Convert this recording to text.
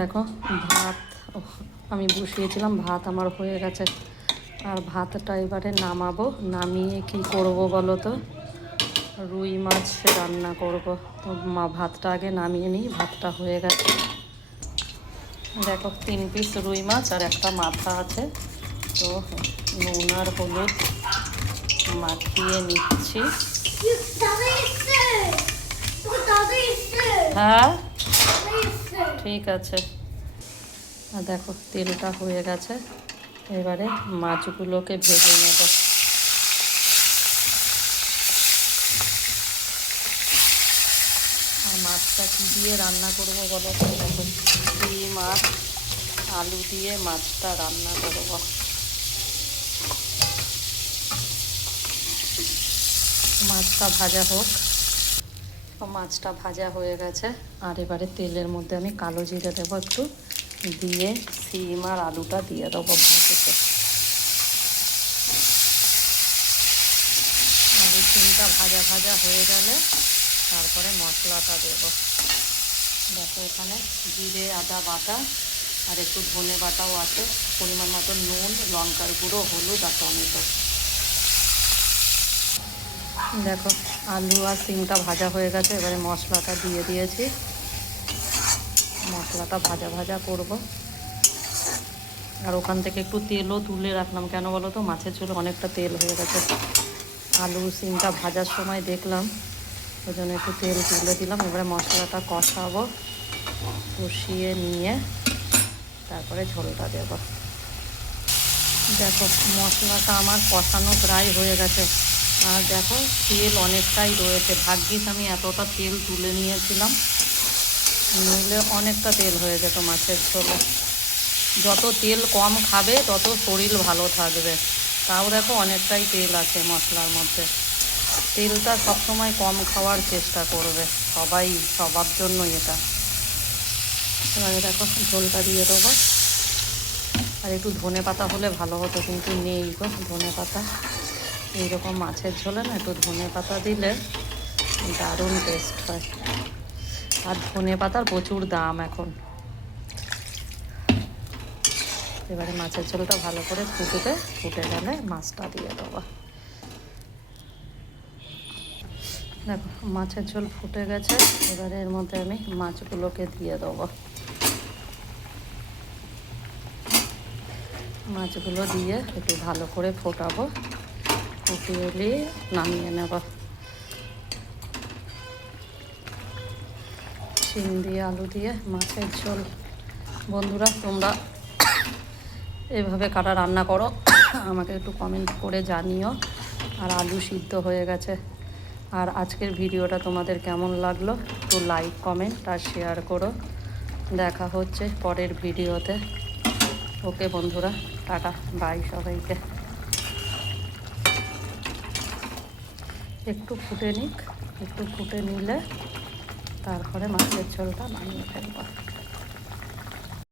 দেখো ভাত আমি বসিয়েছিলাম ভাত আমার হয়ে গেছে। আর ভাতটা এবারে নামাবো নামিয়ে কি করব বলো তো? রুই মাছ রান্না করব। তো মা ভাতটা আগে নামিয়ে নিই ভাতটা হয়ে গেছে। দেখো তিন পিস রুই মাছ আর একটা মাথা আছে। তো নুন আর হলুদ মাখিয়ে নিচ্ছি। হ্যাঁ? ঠিক আছে। আর দেখো, তেলটা হয়ে গেছে। এবারে মাছগুলোকে ভেজে নেব। আর মাছটা কী দিয়ে রান্না করব বলো? দেখো ডিম আর আলু দিয়ে মাছটা রান্না করব। মাছটা ভাজা হোক। তো মাছটা ভাজা হয়ে গেছে। আর এবারে তেলের মধ্যে আমি কালো জিরে দেবো একটু। দিয়ে সিম আর আলুটা দিয়ে দেবো ভাজতে। আলু সিমটা ভাজা ভাজা হয়ে গেলে তারপরে মশলাটা দেবো। দেখো এখানে জিরে, আদা বাটা আর একটু ধনে বাটাও আছে। পরিমাণ মতো নুন, লঙ্কার গুঁড়ো, হলুদ আর টমেটো। দেখো, আলু আর সিমটা ভাজা হয়ে গেছে, এবারে মশলাটা দিয়ে দিয়েছি। মশলাটা ভাজা ভাজা করব। আর ওখান থেকে একটু তেলও তুলে রাখলাম। কেন বলো তো? মাছের ঝোলে অনেকটা তেল হয়ে গেছে। আলু, সিমটা ভাজার সময় দেখলাম। ওই জন্য একটু তেল তুলে দিলাম। এবারে মশলাটা কষাবো, কষিয়ে নিয়ে তারপরে ঝোলটা দেব। দেখো, মশলাটা আমার কষানো প্রায় হয়ে গেছে। আর দেখো, তেল অনেকটাই রয়েছে। ভাগ্যিস আমি এতটা তেল তুলে নিয়েছিলাম। নইলে অনেকটা তেল হয়ে যেত মাছের ঝোলে। যত তেল কম খাবে, তত শরীর ভালো থাকবে। তাও দেখো, অনেকটাই তেল আছে মশলার মধ্যে। তেলটা সবসময় কম খাওয়ার চেষ্টা করবে। সবাই, সবার জন্যই এটা। এবারে দেখো, ঝোলটা দিয়ে দেবো। আর একটু ধনে পাতা হলে ভালো হতো, কিন্তু নেই গো ধনে পাতা এইরকম মাছের ঝোলে না, একটু ধনে পাতা দিলে দারুণ টেস্ট হয়। আর ধনে পাতার প্রচুর দাম এখন। এবারে মাছের ঝোলটা ভালো করে ফুটবে ফুটে গেলে মাছটা দিয়ে দেবো। দেখো, মাছের ঝোল ফুটে গেছে, এবারে এর মধ্যে আমি মাছগুলোকে দিয়ে দেবো। মাছগুলো দিয়ে একটু ভালো করে ফোটাবো। নিয়ে নামিয়ে নেব শিম দিয়ে আলু দিয়ে মাছের ঝোল। বন্ধুরা, তোমরা এভাবে কাটা রান্না করো, আমাকে একটু কমেন্ট করে জানিও। আর আলু সিদ্ধ হয়ে গেছে। আর আজকের ভিডিওটা তোমাদের কেমন লাগল, একটু লাইক কমেন্ট আর শেয়ার করো। দেখা হচ্ছে পরের ভিডিওতে। ওকে বন্ধুরা, টাটা বাই সবাইকে। একটু ফুটে নিক একটু ফুটে নিলে তারপরে মাছের ঝোলটা নামিয়ে ফেলব।